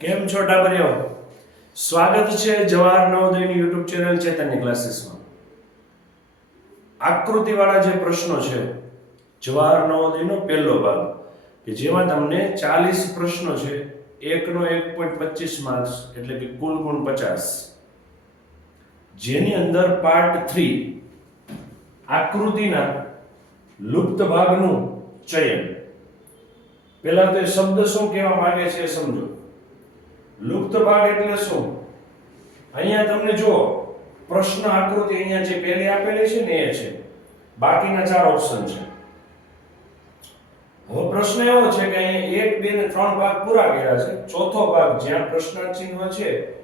કેમ છો ટાબરિયો સ્વાગત છે જવાહર નવોદયની યુટ્યુબ ચેનલ ચેતન્ય ક્લાસીસમાં. આકૃતિવાળા જે પ્રશ્નો છે, જવાહર નવોદયનો પહેલો ભાગ, કે જેમાં તમને ચાલીસ પ્રશ્નો છે, એકનો એક પોઈન્ટ પચીસ માર્ક્સ એટલે કે કુલ ગુણ પચાસ. જેની અંદર પાર્ટ થ્રી આકૃતિના લુપ્ત ભાગનું ચયન. પહેલા તો એ શબ્દ શું કહેવા માંગે છે સમજો. લુપ્ત ભાગ એટલે શું? અહીંયા તમને જો પ્રશ્ન આકૃતિ અહીંયા જે પહેલી આપેલી છે ને એ છે. બાકીના ચાર ઓપ્શન છે. હવે પ્રશ્ન એવો છે કે અહીંયા એક, બે ને ત્રણ ભાગ પૂરા કર્યા છે. ચોથો ભાગ જ્યાં પ્રશ્ન ચિહ્ન છે,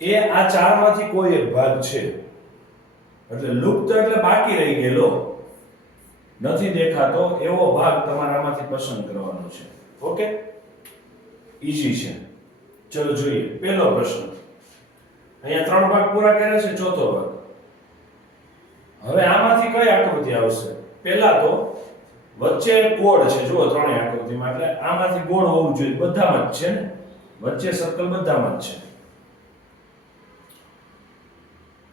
એ આ ચારમાંથી કોઈ એક ભાગ છે. એટલે લુપ્ત એટલે બાકી રહી ગયેલો. નથી દેખાતો એવો ભાગ તમારામાંથી પસંદ કરવાનો છે. ઓકે? ઈઝી છે. ચલો જોઈએ. પહેલો પ્રશ્ન. અહીંયા ત્રણ ભાગ પૂરા કર્યા છે, ચોથો ભાગ. હવે આમાંથી કઈ આકૃતિ આવશે? પહેલા તો વચ્ચે ગોળ છે, જુઓ ત્રણેય આકૃતિમાં, એટલે આમાંથી ગોળ હોવું જોઈએ. બધામાં જ છે ને? વચ્ચે સર્કલ બધામાં જ છે.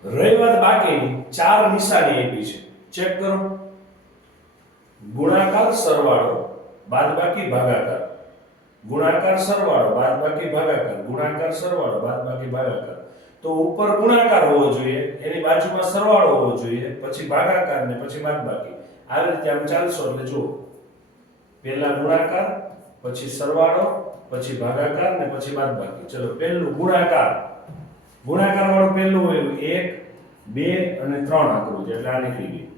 રહી વાત બાકીની ચાર નિશાની આપી છે. ચેક કરો. ગુણાકાર સરવાળો, બાદબાકી ભાગાકાર. ગુણાકાર સરવાળો, બાદબાકી ભાગાકાર, ગુણાકાર સરવાળો, બાદબાકી ભાગાકાર. તો ઉપર ગુણાકાર હોવો જોઈએ, એની બાજુમાં સરવાળો હોવો જોઈએ, પછી ભાગાકાર ને પછી બાદબાકી. આવી રીતે આમ ચાલશો એટલે જુઓ. પહેલા ગુણાકાર, પછી સરવાળો, પછી ભાગાકાર ને પછી બાદબાકી. ચલો, પહેલું ગુણાકાર. ગુણાકાર વાળું પહેલું હોય એક, બે અને ત્રણ આકૃતિ, એટલે આ નીકળી ગઈ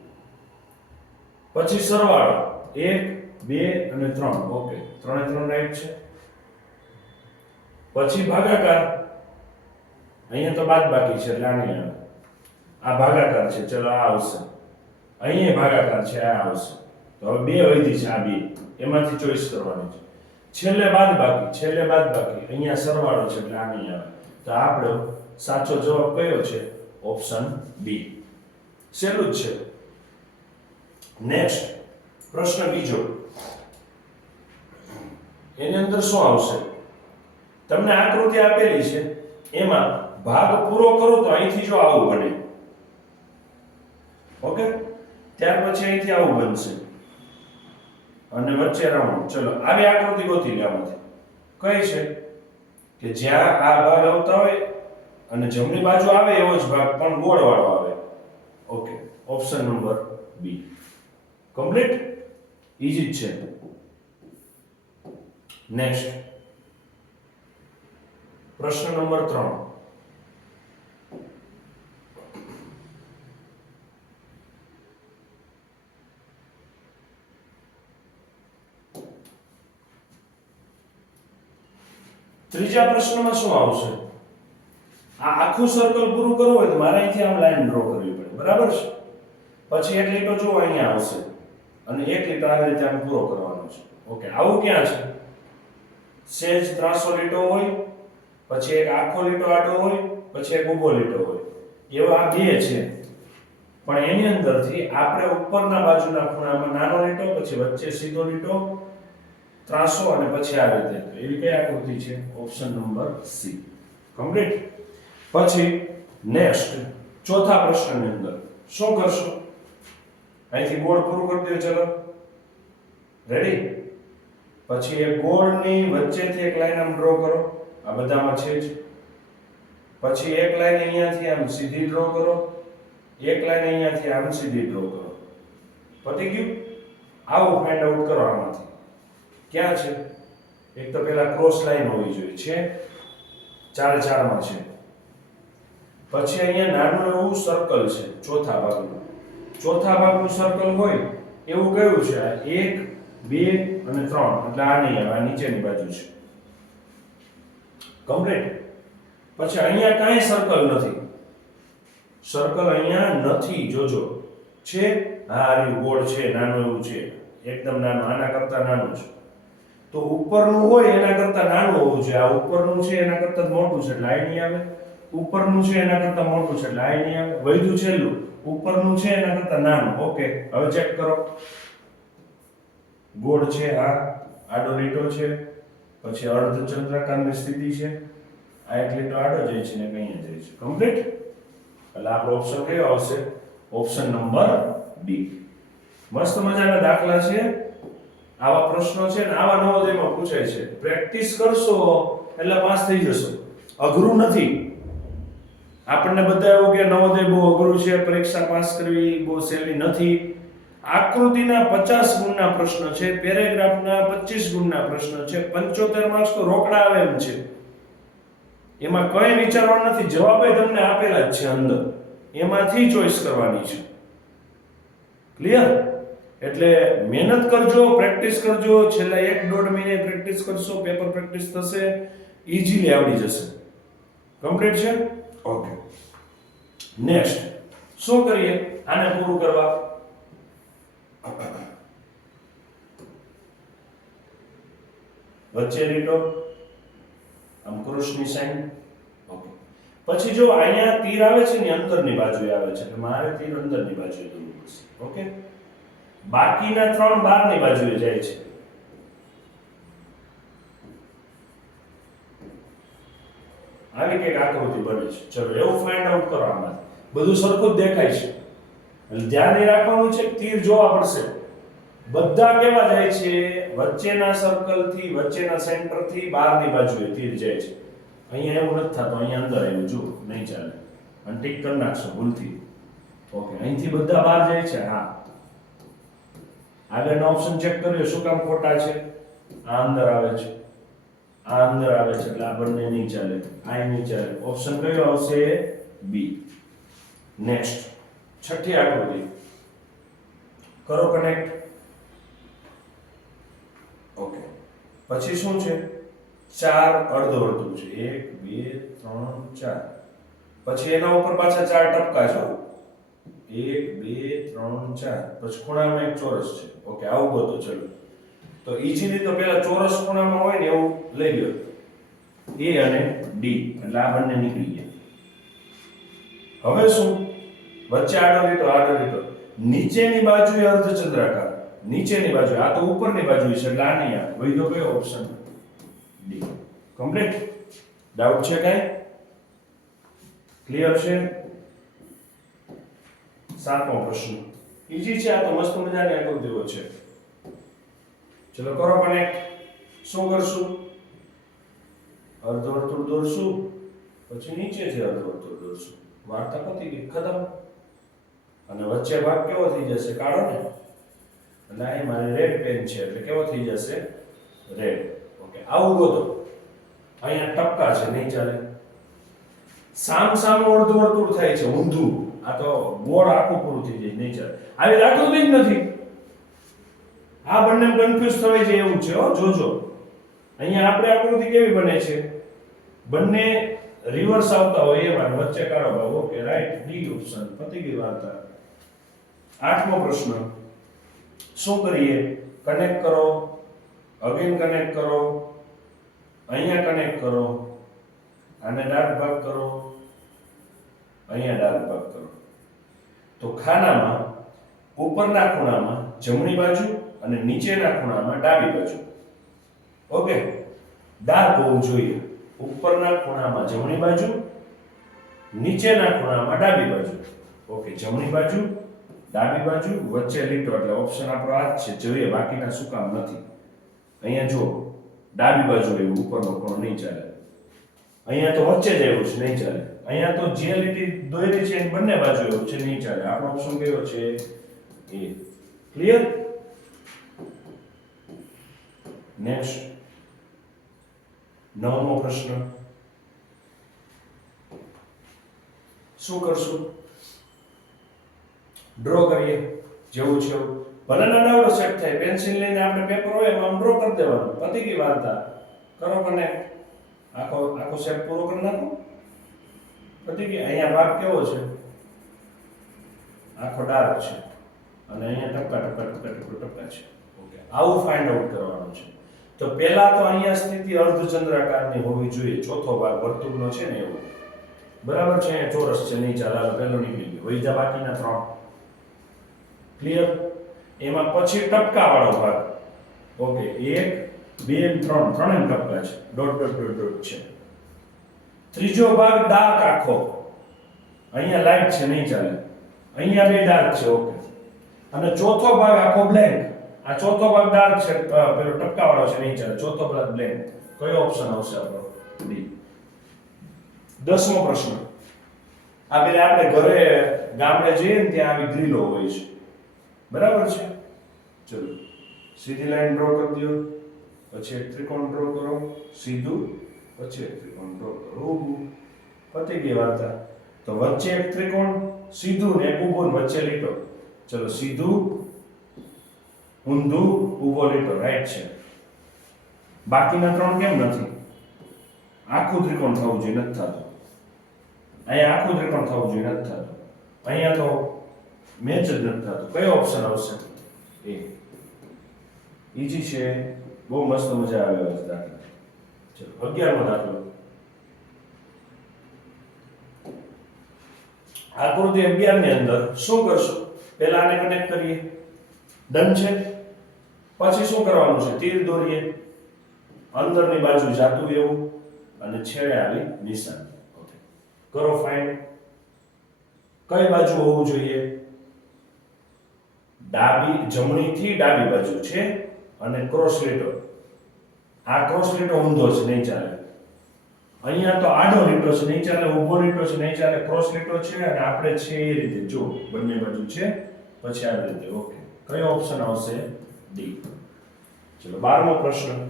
પછી સરવાળો, એક બે અને ત્રણ. ઓકે. ત્રણે ત્રણ રાઈટ છે. પછી ભાગાકાર. અહીંયા તો બાદ બાકી છે, એટલે આ ભાગાકાર છે. ચલો આ આવશે. અહીંયા ભાગાકાર છે, આ આવશે. તો હવે બે વૈધી છે, આ બે. એમાંથી ચોઈસ કરવાની છે. છેલ્લે બાદ બાકી, છેલ્લે બાદ બાકી. અહીંયા સરવાળો છે, એટલે આની આવે તો આપણો સાચો જવાબ કયો છે? Option B. સહેલું જ છે. નેક્સ્ટ, પ્રશ્ન બીજો. એની અંદર શું આવશે? તમને આકૃતિ આપેલી છે. એમાં ભાગ પૂરો કરો તો અહીંથી જો આવું બને. ઓકે? ત્યાર પછી અહીંથી આવું બનશે. અને વચ્ચે રાઉન્ડ. ચલો, આવી આકૃતિ ગોતી લે આમાંથી. કઈ છે? કે જ્યાં આ ભાગ આવતા હોય અને જમણી બાજુ આવે એવો જ ભાગ, પણ ગોળ વાળો આવે. Okay, option number B. Complete? Easy છે. નેક્સ્ટ પ્રશ્ન નંબર ત્રણ. ત્રીજા પ્રશ્નમાં શું આવશે? આ આખું સર્કલ પૂરું કરવું હોય તો મારે અહીંથી આમ લાઈન ડ્રો કરવી પડે. બરાબર છે? પછી એક લીટો જો અહીંયા આવશે. અને એક લીટો આવી રીતે આમ પૂરો કરવાનો છે. ઓકે આવું ક્યાં છે? સેજ ત્રાસો લીટો હોય, પછી એક આખો લીટો આડો હોય, પછી એક ઊભો લીટો હોય. એવા આ બે છે. પણ એની અંદરથી આપણે ઉપરના બાજુના ખૂણામાં નાનો લીટો, પછી વચ્ચે સીધો લીટો, ત્રાસો અને પછી આ રીતે. એવી કઈ આકૃતિ છે? Option number C. કમ્પ્લીટ પછી નેક્સ્ટ, ચોથા પ્રશ્નની અંદર. શું કરશો? અહીંથી ગોળ પૂરું કરી દો, ચલો. રેડી પછી એ ગોળની વચ્ચેથી એક લાઈન આમ ડ્રો કરો. આ બધામાં છે જ. પછી એક લાઈન અહીંયાથી આમ સીધી ડ્રો કરો. એક લાઈન અહીંયાથી આમ સીધી ડ્રો કરો. પતી ગયું? આવું ફાઇન્ડ આઉટ કરો આમાંથી. ક્યાં છે? એક તો પેલા ક્રોસ લાઈન હોવી જોઈએ. છે? ચાર ચારમાં છે. પછી અહીંયા નાનું એવું સર્કલ છે, ચોથા ભાગનું. ચોથા ભાગનું સર્કલ હોય, એવું કયું છે? એક, બે અને ત્રણ, એટલે આ નહીં આવે, આ નીચેની બાજુ છે. કમ્પ્લીટ પછી અહીંયા કાંઈ સર્કલ નથી. સર્કલ અહીંયા નથી, જોજો. છે? હા આર્યું ગોળ છે, નાનું એવું છે. એકદમ નાનું, આના કરતા નાનું છે. તો ઉપરનું હોય, એના કરતા નાનું હોવું જોઈએ. આ ઉપરનું છે, એના કરતા મોટું છે, એટલે નહીં આવે. ઉપરનું છે, એના કરતા મોટું છે, એટલે નહીં આવે. વૈધું છેલ્લું. ઉપરનું છે, એના કરતા નાનું. ઓકે, હવે ચેક કરો. ગોળ છે, આ, આડો લીટો છે, પછી અર્ધચંદ્રાકારની સ્થિતિ છે, આ એક લીટો આડો જાય છે ને અહીંયા જાય છે. કમ્પ્લીટ એટલે આપણો ઓપ્શન કયો આવશે? ઓપ્શન નંબર ડી મસ્ત મજાના દાખલા છે. આવા પ્રશ્નો છે ને આવા નવોદયમાં પૂછાય છે. પ્રેક્ટિસ કરશો એટલે પાસ થઈ જશો. અઘરું નથી. આપણને બધા એવું કે નવોદય બહુ અઘરું છે, પરીક્ષા પાસ કરવી બહુ સહેલી નથી. આકૃતિના પચાસ ગુણના પ્રશ્ન છે, પેરેગ્રાફના પચીસ ગુણના પ્રશ્ન છે, પંચોતેર માર્ક્સ તો રોકડા આવે એમ છે. એમાં કંઈ વિચારવાનું નથી, જવાબ તમને આપેલા જ છે અંદર. એમાંથી ચોઈસ કરવાની છે. ક્લિયર એટલે મહેનત કરજો પ્રેક્ટિસ કરજો, છેલ્લા એક દોઢ મહિને પ્રેક્ટિસ કરશો પેપર પ્રેક્ટિસ થશે ઇઝીલી આવડી જશે. કમ્પ્લીટ છે? ઓકે નેક્સ્ટ શું કરીએ? આને પૂરું કરવા? વચ્ચે લીટો, આમ સાઈન. ઓકે. પછી જો અહીંયા તીર આવે છે ને અંતરની બાજુએ આવે છે મારે તીર અંદરની બાજુએ દોરવું પડશે. ઓકે? બાકીના ત્રણ બારની બાજુએ જાય છે. આવી કંઈક આકૃતિ બને છે. ચલો, એવું ફાઇન્ડ આઉટ કરો આમાં. બધું સરખું જ દેખાય છે. ધ્યાન એ રાખવાનું છે તીર જોવા પડશે. બધા કેવા જાય છે? વચ્ચેના સર્કલથી વચ્ચેના સેન્ટરથી બહારની બાજુએ તીર જાય છે. અહીંયા એવું નથી થતું, અહીંયા અંદર આવ્યું જો નહીં ચાલે. અને ટીક કરી નાખશો, ભૂલથી. ઓકે, અહીંથી બધા બહાર જાય છે? હા. આગળનો ઓપ્શન ચેક કર્યો, શું કામ ખોટા છે? આ અંદર આવે છે. આ અંદર આવે છે, એટલે આ બંને નહીં ચાલે. આ નહીં ચાલે. ઓપ્શન કયો આવશે? બી નેક્સ્ટ છઠ્ઠી આકૃતિ કરો કનેક્ટ ઓકે પછી શું છે? ચાર અડધો અર્ધવર્તુળ છે. એક, બે, ત્રણ, ચાર. પછી એના ઉપર પાછા ચાર ટપકા છે એક, બે, ત્રણ, ચાર. પછી ખૂણામાં એક ચોરસ છે. ઓકે આવું ગોતો, ચલો. તો ઈજીલી તો પેલા ચોરસ ખૂણામાં હોય ને એવું લઈ ગયો એ અને ડી. એટલે આ બંને નીકળી ગયા. હવે શું? વચ્ચે આડો લીટો આડો લીટો. નીચેની બાજુએ અર્ધચંદ્રાકાર. નીચેની બાજુ, આ તો ઉપરની બાજુ છે, એટલે આ નહીં આવે વૈધો કયો ઓપ્શન ડી કમ્પ્લીટ ડાઉટ છે કાંઈ? ક્લિયર છે? સાતમો પ્રશ્ન. ઈજી છે, આ તો મસ્ત મજાની આકૃતિઓ છે. ચલો કરો કનેક્ટ શું કરશું? અર્ધવર્તુળ દોરશું? પછી નીચે નીચેથી અર્ધવર્તુળ દોરશું? વાર્તા પતી ગઈ, ખતમ. અને વચ્ચે ભાગ કેવો થઈ જશે? કાળો ને? અને અહીં મારી રેડ પેન છે, એટલે કેવો થઈ જશે? રેડ ઓકે આવું ગોતો. અહીંયા ટપકા છે, નહીં ચાલે. સામ સામ અડધું વર્તુળ થાય છે, ઊંધું. આ તો ગોળ આખું પૂરું થઈ જાય, નહીં ચાલે. આવી આકૃતિ જ નથી. આ બંને કન્ફ્યુઝ થવાય છે એવું છે, હો, જોજો. અહીંયા આપણે આકૃતિ કેવી બને છે? બંને રિવર્સ આવતા હોય એમાં વચ્ચે કાળો ભાવ ઓકે રાઈટ ડી ઓપ્શન પતી ગઈ વાર્તા. આઠમો પ્રશ્ન. શું કરીએ કનેક્ટ કરો અગેન કનેક્ટ કરો, અહીંયા કનેક્ટ કરો, આને ડાર્ક ભાગ કરો, અહીંયા ડાર્ક ભાગ કરો. તો ખાનામાં, ઉપરના ખૂણામાં જમણી બાજુ અને નીચેના ખૂણામાં ડાબી બાજુ. ઓકે? ડાર્ક હોવું જોઈએ. ઉપરના ખૂણામાં જમણી બાજુ, નીચેના ખૂણામાં ડાબી બાજુ. ઓકે, જમણી બાજુ ડાબી બાજુ વચ્ચે લીટો એટલે ઓપ્શન આપણો આ જ છે. જોઈએ બાકીના શું કામ નથી. અહીંયા જો ડાબી બાજુ એવું ઉપરનો ખૂણો નહીં ચાલે. અહીંયા તો વચ્ચે જ આવ્યું છે, નહીં ચાલે. અહીંયા તો જે લીટી દોરી છે એની બંને બાજુ એવું છે નહીં ચાલે. આપણો ઓપ્શન કયો છે? એ ક્લિયર નેક્સ્ટ નવમો પ્રશ્ન. શું કરશું? ડ્રો કરીએ. જેવું છે ભલે નડાવડો સેટ થાય. પેન્સિલ લઈને આપણે પેપર હોય એમાં ડ્રો કરી દેવાનું. પતી ગઈ વાર્તા કરો કને? આખો આખો સેટ પૂરો કરી નાખો. પતી ગઈ. અહીંયા ભાગ કેવો છે? આખો ડાર્ક છે. અને અહીંયા ટપકા ટપકા ટપકા ટપકા ટપકા છે. ઓકે. આવું ફાઇન્ડ આઉટ કરવાનું છે. તો પહેલા તો અહીંયા સ્થિતિ અર્ધચંદ્રાકારની હોવી જોઈએ. ચોથો ભાગ વર્તુળનો છે ને એવો. બરાબર છે? અહીંયા ચોરસ છે નહીં ચાલે હાલો પહેલો નીકળી ગયો વૈધા બાકીના ત્રણ. ક્લિયર એમાં પછી ટપકા વાળો ભાગ. ઓકે એક, બે, ત્રણ. ત્રણ ટપકા છે. ડોટ ડોટ ડોટ ડોટ છે. ત્રીજો ભાગ ડાર્ક આખો. અહીંયા લાઈટ છે, નહીં ચાલે. અહીંયા બે ડાર્ક છે ઓકે અને ચોથો ભાગ આખો બ્લેન્ક આ ચોથો ભાગ ડાર્ક છે પેલો ટપકાવાળો છે, નહીં ચાલે. ચોથો ભાગ બ્લેન્ક કયો ઓપ્શન આવશે આપણો? ડી દસમો પ્રશ્ન. આ પેલા આપણે ઘરે ગામડે જઈએ ને ત્યાં આવી ગ્રીલો હોય છે. બરાબર છે? ચલો, સીધી લાઈન ડ્રો કરી દો, પછી એક ત્રિકોણ ડ્રો કરો, સીધું, પછી એક ત્રિકોણ ડ્રો કરો, ઊભું. પતી ગઈ વાર્તા. તો વચ્ચે એક ત્રિકોણ, સીધું ને એક ઊભું વચ્ચે લીટો. ચલો, સીધું, ઊંધું, ઊભો લીટો રાઈટ છે. બાકીના ત્રણ કેમ નથી? આખું ત્રિકોણ થવું જોઈએ, નથી થતું. અહીંયા આખું ત્રિકોણ થવું જોઈએ, નથી થતું. અહીંયા તો મેચ જ કયો ઓપ્શન આવશે એ ઈજી છે બહુ મસ્ત મજા આવે છે દાખલા ચલો અગિયારમો દાખલો આકૃતિ અગિયારની અંદર શું કરશો પહેલા આને કનેક્ટ કરીએ ડન છે પછી શું કરવાનું છે તીર દોરીએ અંદરની બાજુ જાતું એવું અને છેડે આવી નિશાન કરો ફાઇન કઈ બાજુ હોવું જોઈએ ડાબી જમણીથી ડાબી બાજુ છે અને ક્રોસ લીટો આ ક્રોસ લીટો ઊંધો છે, નહીં ચાલે. અહીંયા તો આડો લીટો છે, નહીં ચાલે, ઊભો લીટો છે, નહીં ચાલે ક્રોસ લીટો છે અને આપણે છે એ રીતે, જો, બંને બાજુ છે, પછી આવી રીતે, ઓકે. કયો ઓપ્શન આવશે? ડી ચલો, બારમો પ્રશ્ન.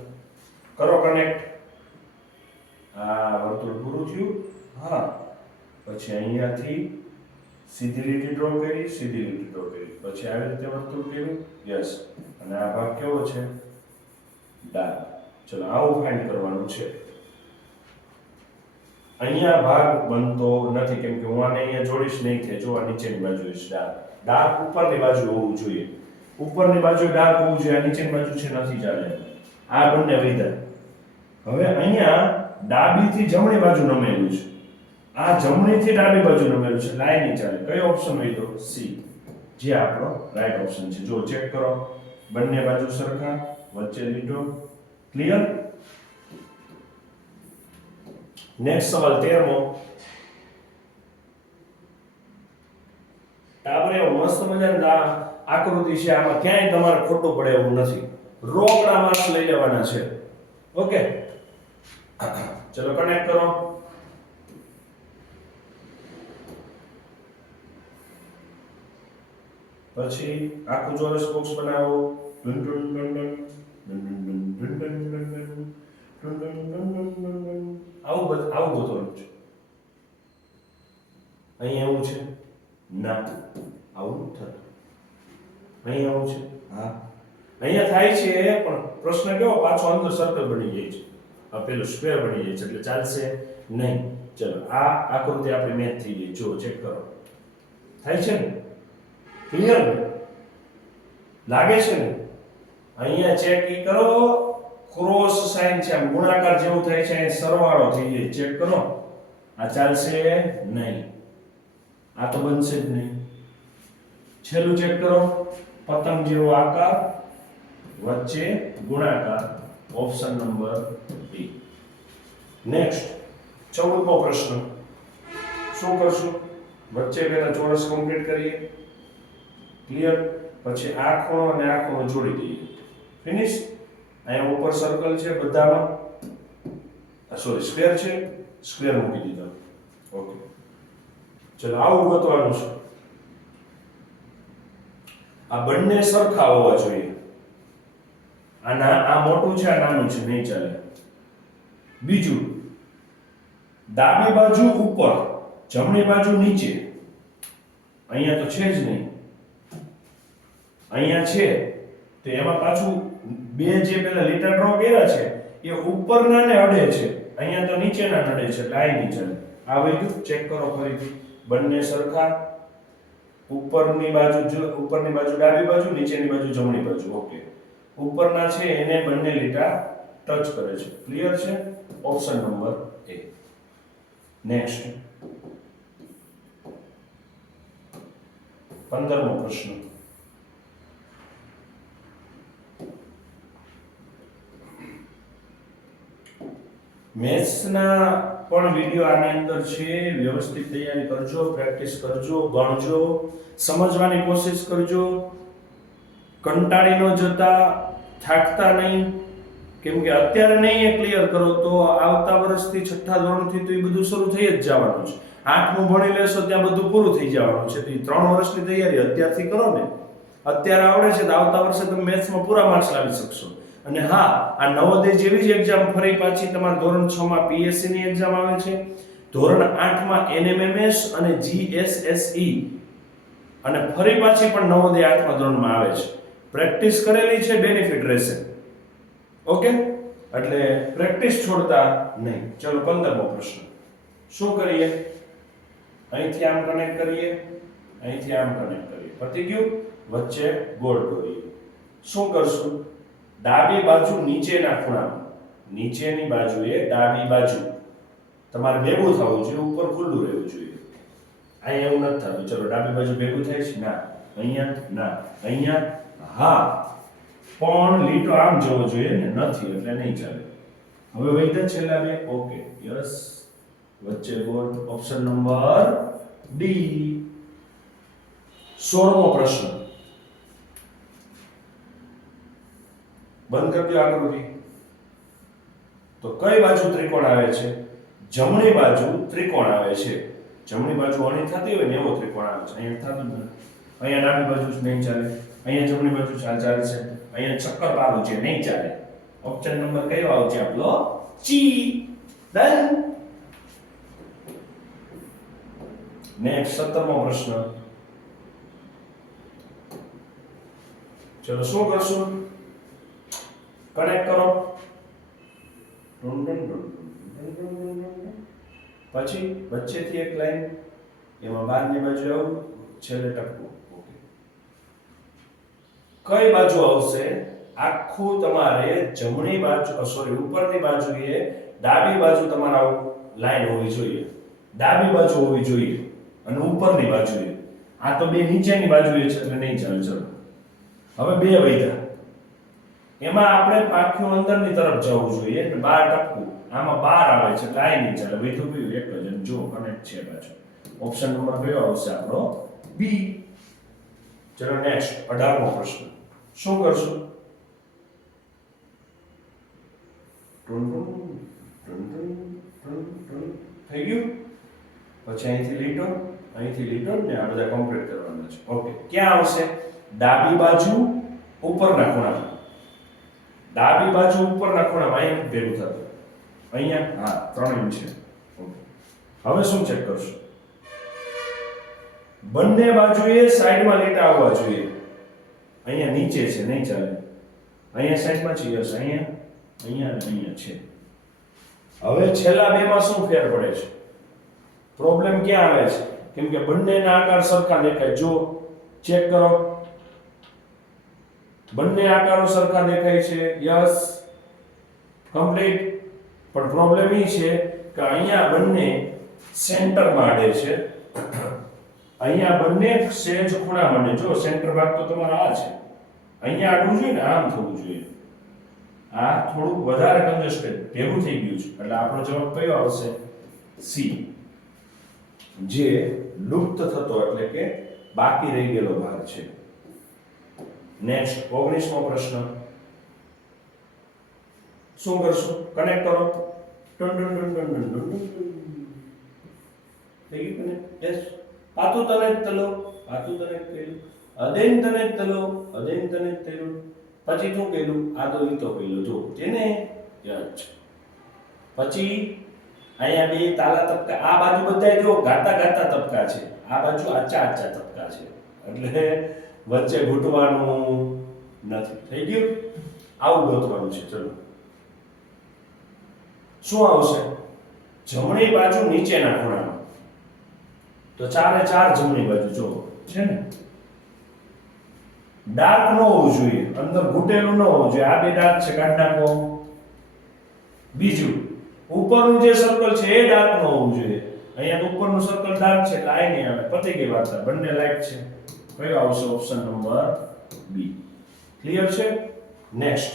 કરો કનેક્ટ આ વર્તુળ પૂરું થયું? હા. પછી અહીંયાથી સીધી લીટી ડ્રો કરી, સીધી લીટી ડ્રો કરી. પછી આવી રીતે વર્તુળ કર્યું. યસ અને આ ભાગ કેવો છે? ડાર્ક ચલો, આવું ફાઇન્ડ કરવાનું છે. અહીંયા ભાગ બનતો નથી, કેમ કે હું આને અહીંયા જોડીશ નહીં કે જો આ નીચેની બાજુ છે. ડાર્ક ડાર્ક ઉપરની બાજુ હોવું જોઈએ. ઉપરની બાજુ ડાર્ક હોવું જોઈએ, આ નીચેની બાજુ છે, નથી ચાલે. આ બંને વૈધા. હવે અહીંયા ડાબીથી જમણી બાજુ નમેલું છે. આ જમણીથી ડાબી બાજુ નમેલું છે, લાઈન નહીં ચાલે કયો ઓપ્શન હોય તો સી જે આપણો રાઈટ ઓપ્શન છે. જો ચેક કરો. બંને બાજુ સરખા, વચ્ચે લીટો ક્લિયર નેક્સ્ટ સવાલ તેરમો. આપણે મસ્ત મજાની આકૃતિ છે. આમાં ક્યાંય તમારે ખોટું પડે એવું નથી. રોકડા માર્ક્સ લઈ લેવાના છે. ઓકે ચલો કનેક્ટ કરો. પછી આખું ચોરસ બોક્સ બનાવો આવું આવું ગોતવાનું છે અહીં આવું છે ના આવું થતું અહીં આવું છે હા અહીંયા થાય છે પણ પ્રશ્ન કેવો પાછો અંદર સર્કલ બની જાય છે આ પેલું સ્ક્વેર બની જાય છે એટલે ચાલશે નહીં ચલો આ આકૃતિ આપણે મેચ થઈ ગઈ જો ચેક કરો થાય છે ને ક્લિયર ને લાગે છે ને? અહીંયા ચેક ઈ કરો. ક્રોસ સાઇન છે આમ ગુણાકાર જેવું થાય છે અહીં સરવાળો થઈ જાય ચેક કરો. આ ચાલશે નહીં. આ તો બનશે જ નહીં. છેલ્લું ચેક કરો. પતંગ જેવો આકાર, વચ્ચે ગુણાકાર ઓપ્શન નંબર બી નેક્સ્ટ ચૌદમો પ્રશ્ન. શું કરશું? વચ્ચે પહેલા ચોરસ કમ્પ્લીટ કરીએ. ક્લિયર પછી આ ખૂણો અને આ ખૂણો જોડી દઈએ. ફિનિશ અહીંયા ઉપર સર્કલ છે બધામાં. સોરી સ્ક્વેર છે. સ્ક્વેર મૂકી દીધા. ઓકે ચલો, આવું ગોતવાનું છે. આ બંને સરખા હોવા જોઈએ. આ ના આ મોટું છે, આ નાનું છે, નહીં ચાલે. બીજું, ડાબી બાજુ ઉપર, જમણી બાજુ નીચે. અહીંયા તો છે જ નહીં. અહીંયા છે, તો એમાં પાછું બે જે પેલા લીટર ડ્રો કર્યા છે, એ ઉપરના ને અડે છે. અહીંયા તો નીચેના નડે છે, એટલે ચાલે આ બધું ચેક કરો ફરીથી. બંને સરખા. ઉપરની બાજુ ઉપરની બાજુ ડાબી બાજુ, નીચેની બાજુ જમણી બાજુ. ઓકે. ઉપરના છે, એને બંને લીટા ટચ કરે છે. ક્લિયર છે? ઓપ્શન નંબર એ નેક્સ્ટ પંદરમો પ્રશ્ન. મેથ્સના પણ વીડિયો આની અંદર છે. વ્યવસ્થિત તૈયારી કરજો, પ્રેક્ટિસ કરજો, ગણજો, સમજવાની કોશિશ કરજો. કંટાળી ન જતા, થાકતા નહીં. કેમ કે અત્યારે નહીં એ ક્લિયર કરો તો આવતા વર્ષથી છઠ્ઠા ધોરણથી તો એ બધું શરૂ થઈ જ જવાનું છે. આઠમું ભણી લેશો ત્યાં બધું પૂરું થઈ જવાનું છે. તો એ ત્રણ વર્ષની તૈયારી અત્યારથી કરો ને. અત્યારે આવડે છે તો આવતા વર્ષે તમે મેથ્સમાં પૂરા માર્ક્સ લાવી શકશો. અને હા, આ નવોદય જેવી જ એક્ઝામ ફરી પાછી તમારા ધોરણ 6 માં પીએસસી ની એક્ઝામ આવે છે. ધોરણ 8 માં એનએમએમએસ અને જીએસએસઈ અને ફરી પાછી પણ નવોદય આઠમા ધોરણમાં આવે છે. પ્રેક્ટિસ કરેલી છે બેનિફિટ રહેશે. ઓકે એટલે પ્રેક્ટિસ છોડતા નહીં. ચલો, પંદરમો પ્રશ્ન. શું કરીએ? અહીંથી આમ કનેક્ટ કરીએ. અહીંથી આમ કનેક્ટ કરીએ. પતી ગયું? વચ્ચે ગોળ દોરીએ. શું કરશું? ડાબી બાજુ નીચેના ખૂણામાં. નીચેની બાજુએ ડાબી બાજુ. તમારે ભેગું થવું જોઈએ, ઉપર ખુલ્લું રહેવું જોઈએ. અહીંયા એવું નથી થતું. ચલો, ડાબી બાજુ ભેગું થાય છે? ના. અહીંયા? ના. અહીંયા? હા. પણ લીટો આમ જવો જોઈએ ને નથી, એટલે નહીં ચાલે. હવે વૈધા છેલ્લા બે. ઓકે. યસ. વચ્ચે ગોળ ઓપ્શન નંબર ડી. સોળમો પ્રશ્ન. બંધ કરી દો આકૃતિ. તો કઈ બાજુ ત્રિકોણ આવે છે? જમણી બાજુ ત્રિકોણ આવે છે. જમણી બાજુ અણી થતી હોય ને એવો ત્રિકોણ આવે છે. અહીંયા થતું નથી. અહીંયા ડાબી બાજુ નહીં ચાલે. અહીંયા જમણી બાજુ ચાલ છે. અહીંયા ચક્કર પાડું છે નહીં ચાલે. ઓપ્શન નંબર કયો આવશે આપણો? ચી ડન નેક્સ્ટ સત્તરમો પ્રશ્ન. ચલો, શું કરશું? કનેક્ટ કરો. પછી વચ્ચેથી એક લાઈન એમાં બહારની બાજુ આવું, છેલ્લે ટપકું. ઓકે કઈ બાજુ આવશે? આખું તમારે જમણી બાજુ સોરી ઉપરની બાજુએ ડાબી બાજુ તમારા લાઈન હોવી જોઈએ. ડાબી બાજુ હોવી જોઈએ અને ઉપરની બાજુએ. આ તો બે નીચેની બાજુએ છે, એટલે નહીં ચાલે, ચલો. હવે બે વૈધા. એમાં આપણે પાખ્યું અંદરની તરફ જવું જોઈએ એટલે બાર ટપકું. આમાં બાર આવે છે કાંઈ નહીં ચાલે વૈધું કયું એક જ. જો કનેક્ટ છે પાછું. ઓપ્શન નંબર કયો આવશે આપણો. બી ચલો નેક્સ્ટ અઢારમો પ્રશ્ન. શું કરશું. થઈ ગયું? પછી અહીંથી લીટો અહીંથી લીટો ને આ બધા કમ્પ્લીટ કરવાના છે. ઓકે ક્યાં આવશે? ડાબી બાજુ, ઉપરના ખૂણામાં. ડાબી બાજુ ઉપરના ખૂણામાં અહીંયા ભેગું થતું અહીંયા? હા ત્રણ ઇંચ છે હવે શું ચેક કરશું? બંને બાજુએ સાઈડમાં લીટા આવવા જોઈએ. અહીંયા નીચે છે, નહીં ચાલે. અહીંયા સાઈડમાં છે યસ, અહીંયા અહીંયા અહીંયા છે. હવે છેલ્લા બેમાં શું ફેર પડે છે? પ્રોબ્લેમ ક્યાં આવે છે? કેમ કે બંનેના આકાર સરખા દેખાય. જો ચેક કરો બંને આકારો સરખા દેખાય છે. યસ કમ્પ્લીટ પણ પ્રોબ્લેમ એ છે કે અહીંયા બંને સેન્ટર માંડે છે. અહીંયા બંને સેજ ખૂણા માંડે જો સેન્ટર ભાગ તો તમારો આ છે. અહીંયા આડવું જોઈએ ને? આમ થવું જોઈએ. આ થોડુંક વધારે કન્જસ્ટેડ ભેગું થઈ ગયું છે. એટલે આપણો જવાબ કયો આવશે? સી જે લુપ્ત થતો એટલે કે બાકી રહી ગયેલો ભાગ છે. નેક્સ્ટ ઓગણીસમો પ્રશ્ન. શું કરશું? કનેક્ટ કરો. ટન ટન ટન ટન ટન. થઈ ગયું કનેક્ટ યસ પાતું તને તલો પાતું તને જ થયેલું અદેન તને તલો અદેન તને જ પછી શું કહેલું આ તો તો કહેલું જો તેને યસ પછી અહીંયા બે તાલા તબકા આ બાજુ બધા જો ગાતા ગાતા તબકા છે. આ બાજુ આચા આચા તબકા છે. એટલે વચ્ચે ઘૂંટવાનું નથી. થઈ ગયું? આવું ગોતવાનું છે. ચલો. શું આવશે? જમણી બાજુ નીચેના ખૂણામાં. તો ચારે ચાર જમણી બાજુ. જો, છે ને? ડાર્ક ન હોવું જોઈએ. અંદર ઘૂંટેલું ન હોવું જોઈએ. આ બે ડાર્ક છે. કાઢ નાખો. બીજું, ઉપરનું જે સર્કલ છે, એ ડાર્ક ન હોવું જોઈએ. અહીંયા ઉપરનું સર્કલ ડાર્ક છે, એટલે આ નહીં આવે. પતી ગઈ વાર્તા. બંને લાઈટ છે. કયો આવશે ઓપ્શન નંબર બી ક્લિયર છે? નેક્સ્ટ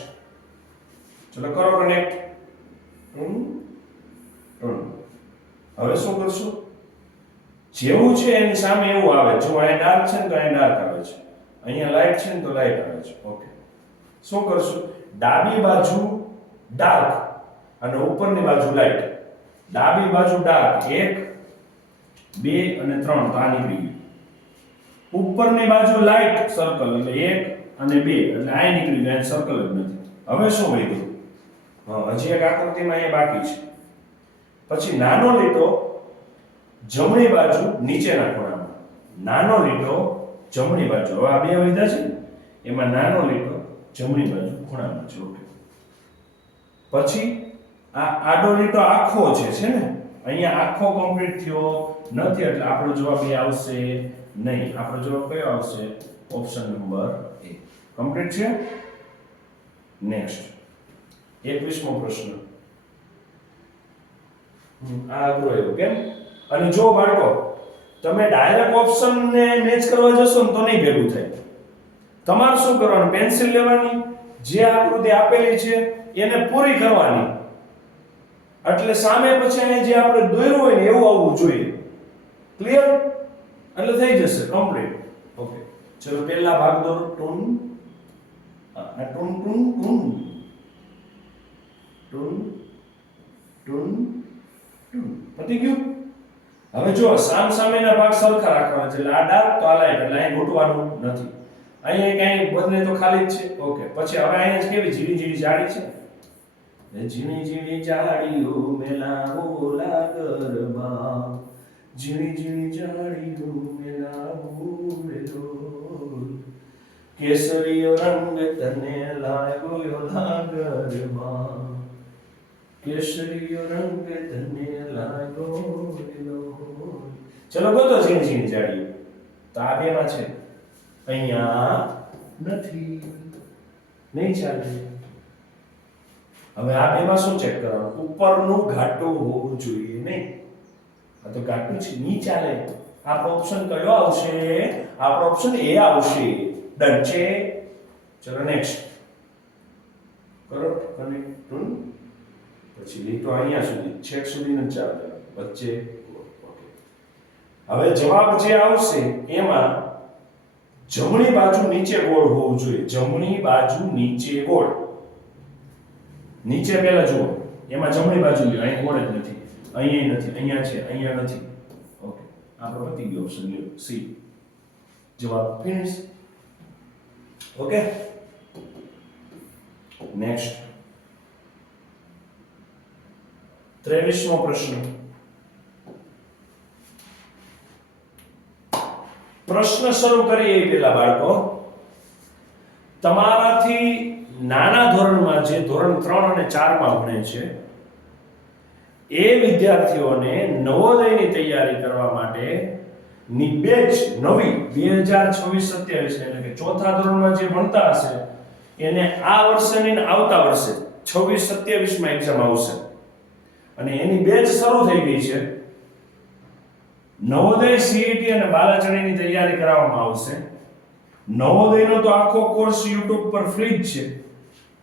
ચલો કરો કનેક્ટ હવે શું કરશું? જેવું છે એની સામે એવું આવે. જો અહીંયા ડાર્ક છે ને તો અહીંયા ડાર્ક આવે છે. અહીંયા લાઇટ છે ને તો લાઇટ આવે છે. ઓકે શું કરશું? ડાબી બાજુ ડાર્ક અને ઉપરની બાજુ લાઈટ ડાબી બાજુ ડાર્ક એક, બે અને ત્રણ. તો આ નીકળી ઉપરની બાજુ લાઇટ સર્કલ એટલે એક અને બે, એટલે આ નીકળી ગયું સર્કલ જ નથી. હવે શું વધ્યું? હજી એક આકૃતિમાં એ બાકી છે. પછી નાનો લીટો જમણી બાજુ નીચેના ખૂણામાં. નાનો લીટો જમણી બાજુ. હવે આ બે વધ્યા છે એમાં નાનો લીટો જમણી બાજુ ખૂણામાં છે. ઓકે. પછી આ આડો લીટો આખો છે છે ને, અહીંયા આખો કમ્પ્લીટ થયો. નથી એટલે આપણો જવાબ એ આવશે નહીં, આપણો જવાબ કયો આવશે? ઓપ્શન નંબર એ કમ્પ્લીટ છે? નેક્સ્ટ એકવીસમો પ્રશ્ન. આ અઘરો આવ્યો, કેમ? અને જો બાળકો, તમે ડાયરેક્ટ ઓપ્શન ને મેચ કરવા જશો ને તો નહીં ભેગું થાય. તમારે શું કરવાનું? પેન્સિલ લેવાની? જે આકૃતિ આપેલી છે, એને પૂરી કરવાની. એટલે સામે પછી જે આપણે દોર્યું હોય ને, એવું આવવું જોઈએ. ક્લિયર એટલે થઈ જશે કમ્પ્લીટ ઓકે ચલો, પહેલા ભાગ દોરો ટૂન અને ટૂન ટૂન ટૂન. ટૂન ટૂન ટૂન. પતી ગયું? હવે જો સામ સામેના ભાગ સરખા રાખવાના છે. ડાર્ક તો આ લાઈટ એટલે અહીં ગોઠવાનું નથી. અહીંયા ક્યાંય બંને તો ખાલી જ છે. ઓકે પછી હવે અહીંયા કેવી? ઝીણી ઝીણી જાડી છે? ઝીણી ઝીણી જાડીઓ બોલા લાગરબા ઝીણી ઝીણી જાડીઓ મેલાવો મેલો કેસરીયો રંગ તને લાગ્યો લાગરમાં. કેસરીયો રંગ તને લાગ્યો લીલો ચલો ગોતો ઝીણી ઝીણી જાડીઓ તો આ બેમાં છે. અહીંયા નથી. નહીં ચાલે. હવે આ બેમાં શું ચેક કરવાનું? ઉપરનું ઘાટું હોવું જોઈએ નહીં. તો ઘાટું છે ની ચાલે. આપણો ઓપ્શન કયો આવશે? આપણો ઓપ્શન એ આવશે. ડન છે. ચલો નેક્સ્ટ કરો કનેક્ટ પછી લીટો અહીંયા સુધી, છેક સુધી ન ચાલે વચ્ચે હવે જવાબ જે આવશે, એમાં જમણી બાજુ નીચે ગોળ હોવું જોઈએ. જમણી બાજુ નીચે ગોળ. નીચે પહેલા જુઓ. એમાં જમણી બાજુ લ્યો, અહીં ગોળ જ નથી. અહીંયા નથી, અહીંયા છે, અહીંયા નથી. ઓકે આપણો પતી ગયો ઓપ્શન સી. જવાબ ફિનિશ ઓકે નેક્સ્ટ ત્રેવીસમો પ્રશ્ન. પ્રશ્ન શરૂ કરીએ પેલા બાળકો. તમારાથી નાના ધોરણમાં જે ધોરણ ત્રણ અને ચારમાં ભણે છે એ વિદ્યાર્થીઓને નવોદયની તૈયારી કરવા માટે ની બેચ નવી બે હજાર છવ્વીસ સત્યાવીસ એટલે કે ચોથા ધોરણમાં જે ભણતા હશે, એને આ વર્ષે ને આવતા વર્ષે છવ્વીસ સત્યાવીસમાં એક્ઝામ આવશે. અને એની બેચ શરૂ થઈ ગઈ છે. નવોદય સીઈટી અને બાલાચણીની તૈયારી કરાવવામાં આવશે. નવોદયનો તો આખો કોર્સ યુટ્યુબ પર ફ્રી જ છે.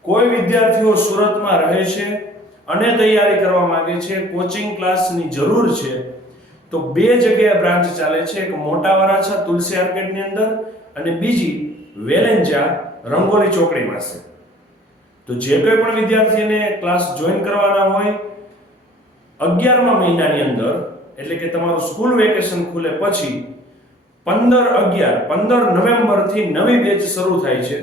કોઈ વિદ્યાર્થીઓ સુરતમાં રહે છે અને તૈયારી કરવા માંગે છે કોચિંગ ક્લાસની જરૂર છે, તો બે જગ્યાએ બ્રાન્ચ ચાલે છે, એક મોટા વરાછા તુલસી આર્કેડની અંદર અને બીજી વેલેન્જા રંગોલી ચોકડી પાસે. તો જે કોઈ પણ વિદ્યાર્થીને ક્લાસ જોઈન કરવાના હોય, અગિયારમા મહિનાની અંદર, એટલે કે તમારું સ્કૂલ વેકેશન ખુલે પછી, પંદર અગિયાર, પંદર નવેમ્બરથી નવી બેચ શરૂ થાય છે.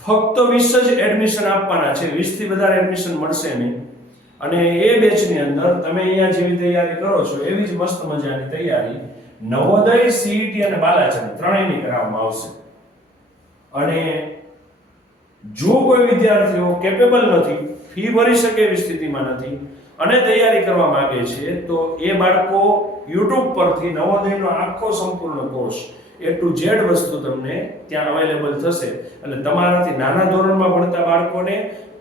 ફક્ત વીસ જ એડમિશન આપવાના છે, વીસથી વધારે એડમિશન મળશે નહીં. અને એ બેચની અંદર તમે અહીંયા જેવી તૈયારી કરો છો, એવી જ મસ્ત મજાની તૈયારી નવોદય સીઈટી અને બાલાચરણ ત્રણેયની કરાવવામાં આવશે. અને જો કોઈ વિદ્યાર્થીઓ કેપેબલ નથી ફી ભરી શકે એવી સ્થિતિમાં નથી અને તૈયારી કરવા માંગે છે, તો એ બાળકો યુટ્યુબ પરથી નવોદયનો આખો સંપૂર્ણ કોર્સ એ ટુ ઝેડ વસ્તુ તમને ત્યાં અવેલેબલ થશે. એટલે તમારાથી નાના ધોરણમાં ભણતા બાળકોને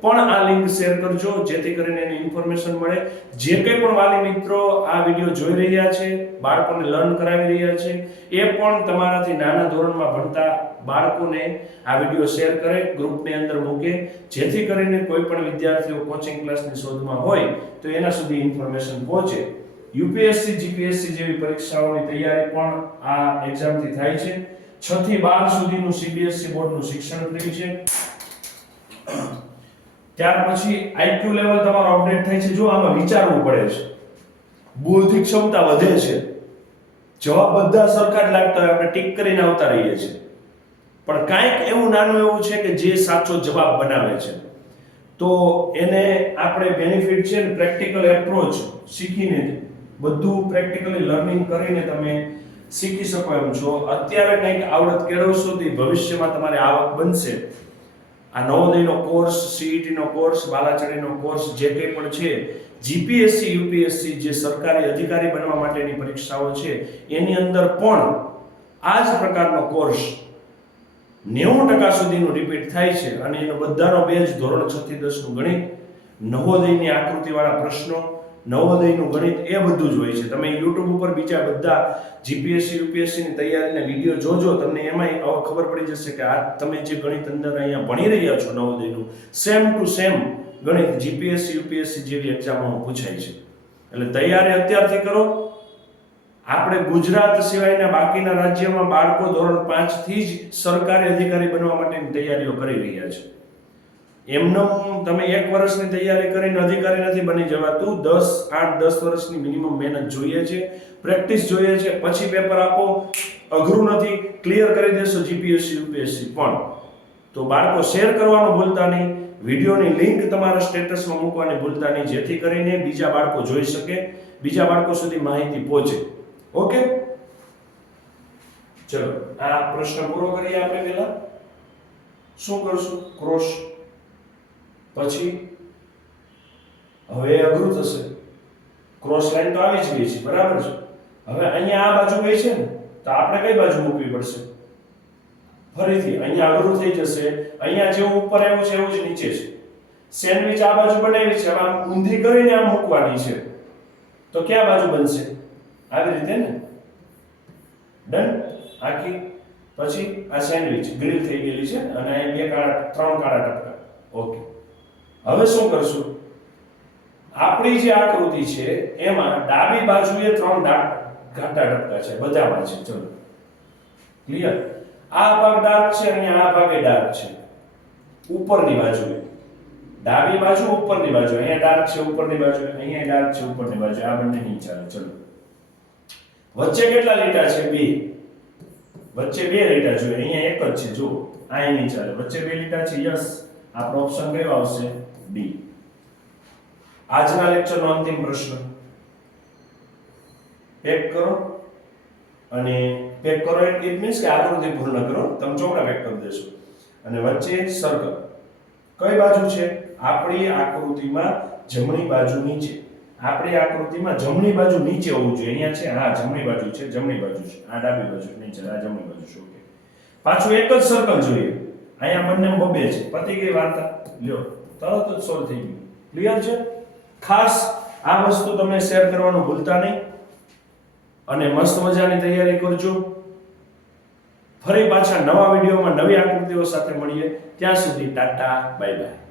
પણ આ લિંક શેર કરજો, જેથી કરીને એની ઇન્ફોર્મેશન મળે. જે કંઈ પણ વાલી મિત્રો આ વીડિયો જોઈ રહ્યા છે, બાળકોને લર્ન કરાવી રહ્યા છે, એ પણ તમારાથી નાના ધોરણમાં ભણતા બાળકોને આ વીડિયો શેર કરે ગ્રુપની અંદર મૂકે. જેથી કરીને કોઈ પણ વિદ્યાર્થીઓ કોચિંગ ક્લાસની શોધમાં હોય, તો એના સુધી ઇન્ફોર્મેશન પહોંચે. યુપીએસસી જીપીએસસી જેવી પરીક્ષાઓની તૈયારી પણ આ એક્ઝામથી થાય છે. 6 થી બાર સુધીનું સીબીએસસી બોર્ડનું શિક્ષણ ફ્રી છે. ત્યાર પછી આઈક્યુ લેવલ તમારો અપડેટ થાય છે. જો આમાં વિચારવું પડે છે બુદ્ધિ ક્ષમતા વધે છે, જવાબ બધા સરખા જ લાગતા હોય, આપણે ટીક કરીને આવતા રહીએ છીએ. પણ કાંઈક એવું નાનું એવું છે કે જે સાચો જવાબ બનાવે છે. તો એને આપણે બેનિફિટ છે પ્રેક્ટિકલ એપ્રોચ શીખીને બધું પ્રેક્ટિકલી લર્નિંગ કરીને તમે શીખી શકો એમ છો. અત્યારે કંઈક આવડત કેળવશો તે ભવિષ્યમાં તમારી આવક બનશે. આ નવોદયનો કોર્સ, સીઈટીનો કોર્સ, બાલાચડીનો કોર્સ જે કંઈ પણ છે, જીપીએસસી, યુપીએસસી જે સરકારી અધિકારી બનવા માટેની પરીક્ષાઓ છે, એની અંદર પણ આ જ પ્રકારનો કોર્સ નેવું ટકા સુધીનું રિપીટ થાય છે અને એનો બધાનો બેઝ ધોરણ છ થી દસનું ગણિત, નવોદયની આકૃતિવાળા પ્રશ્નો નવોદયનું ગણિત એ બધું જ હોય છે. તમે યુટ્યુબ ઉપર બીજા બધા જીપીએસસી યુપીએસસીની તૈયારીના વીડિયો જોજો, તમને એમાંય ખબર પડી જશે કે આ તમે જે ગણિત અંદર અહીંયા ભણી રહ્યા છો નવોદયનું સેમ ટુ સેમ ગણિત જીપીએસસી યુપીએસસી જેવી એક્ઝામોમાં પૂછાય છે. એટલે તૈયારી અત્યારથી કરો. આપણે ગુજરાત સિવાયના બાકીના રાજ્યમાં બાળકો ધોરણ પાંચથી જ સરકારી અધિકારી બનવા માટેની તૈયારીઓ કરી રહ્યા છે. એમનો તમે એક વર્ષની તૈયારી કરીને અધિકારી નથી બની જવાતું દસ, આઠ, દસ વર્ષની મિનિમમ મહેનત જોઈએ છે પ્રેક્ટિસ જોઈએ છે, પછી પેપર આપો. અઘરું નથી ક્લિયર કરી દેશો જીપીએસસી યુપીએસસી પણ તો બાળકો શેર કરવાનું ભૂલતા નહીં. વિડીયોની લિંક તમારા સ્ટેટસમાં મૂકવાની ભૂલતા નહીં, જેથી કરીને બીજા બાળકો જોઈ શકે. બીજા બાળકો સુધી માહિતી પહોંચે. ઓકે? ચલો, આ પ્રશ્ન પૂરો કરીએ આપણે પહેલા. શું કરશું? ક્રોસ પછી હવે અઘરું થશે. ક્રોસ લાઈન તો આવી જ ગઈ છે, બરાબર છે? હવે અહીંયા આ બાજુ ગઈ છે ને, તો આપણે કઈ બાજુ મૂકવી પડશે? ફરીથી, અહીંયા અઘરું થઈ જશે. અહીંયા જેવું ઉપર એવું છે, એવું જ નીચે છે. સેન્ડવિચ આ બાજુ બનાવી છે, આમ ઊંધી કરીને આમ મૂકવાની છે. તો ક્યાં બાજુ બનશે? આવી રીતે ને? ડન આખી? પછી આ સેન્ડવિચ ગ્રીલ થઈ ગયેલી છે, અને બે કાળા, ત્રણ કાળા ટપકા. ઓકે હવે શું કરશું? આપણી જે આકૃતિ છે, એમાં ડાબી બાજુએ ત્રણ ઘાટા ટપકા છે, બધામાં છે. ચલો. ક્લિયર આ ભાગ ડાર્ક છે અને આ ભાગે ડાર્ક છે. ઉપરની બાજુએ. ડાબી બાજુ, ઉપરની બાજુ. અહીંયા ડાર્ક છે, ઉપરની બાજુ. અહીંયા ડાર્ક છે, ઉપરની બાજુ. આ બંને નહીં ચાલે. ચલો. વચ્ચે કેટલા લીટા છે? બે. વચ્ચે બે લીટા જોઈએ. અહીંયા એક જ છે. જો આ નહીં ચાલે. વચ્ચે બે લીટા છે. યસ. આપણો ઓપ્શન કયો આવશે? ડી આજના લેક્ચરનો અંતિમ પ્રશ્ન. પેક કરો. અને પેક કરો ઇટ મીન્સ કે આકૃતિ પૂર્ણ કરો. તમે ચોકડા પેક કરી દેશો. અને વચ્ચે સર્કલ કઈ બાજુ છે? આપણી આકૃતિમાં જમણી બાજુ નીચે. આપણી આકૃતિમાં જમણી બાજુ નીચે હોવું જોઈએ. અહીંયા છે, હા, જમણી બાજુ છે, જમણી બાજુ છે. આ ડાબી બાજુ નીચે, આ જમણી બાજુ છે, ઓકે. પાછું એક જ સર્કલ જોઈએ. અહીંયા બંને બબે છે. પતી ગઈ વાર્તા. લ્યો. તરત જ સોલ્વ થઈ ગયું. ક્લિયર છે? ખાસ આ વસ્તુ તમે શેર કરવાનું ભૂલતા નહીં. અને મસ્ત મજાની તૈયારી કરજો. ફરી પાછા નવા વિડીયોમાં નવી આકૃતિઓ સાથે મળીએ. ત્યાં સુધી ટાટા બાય બાય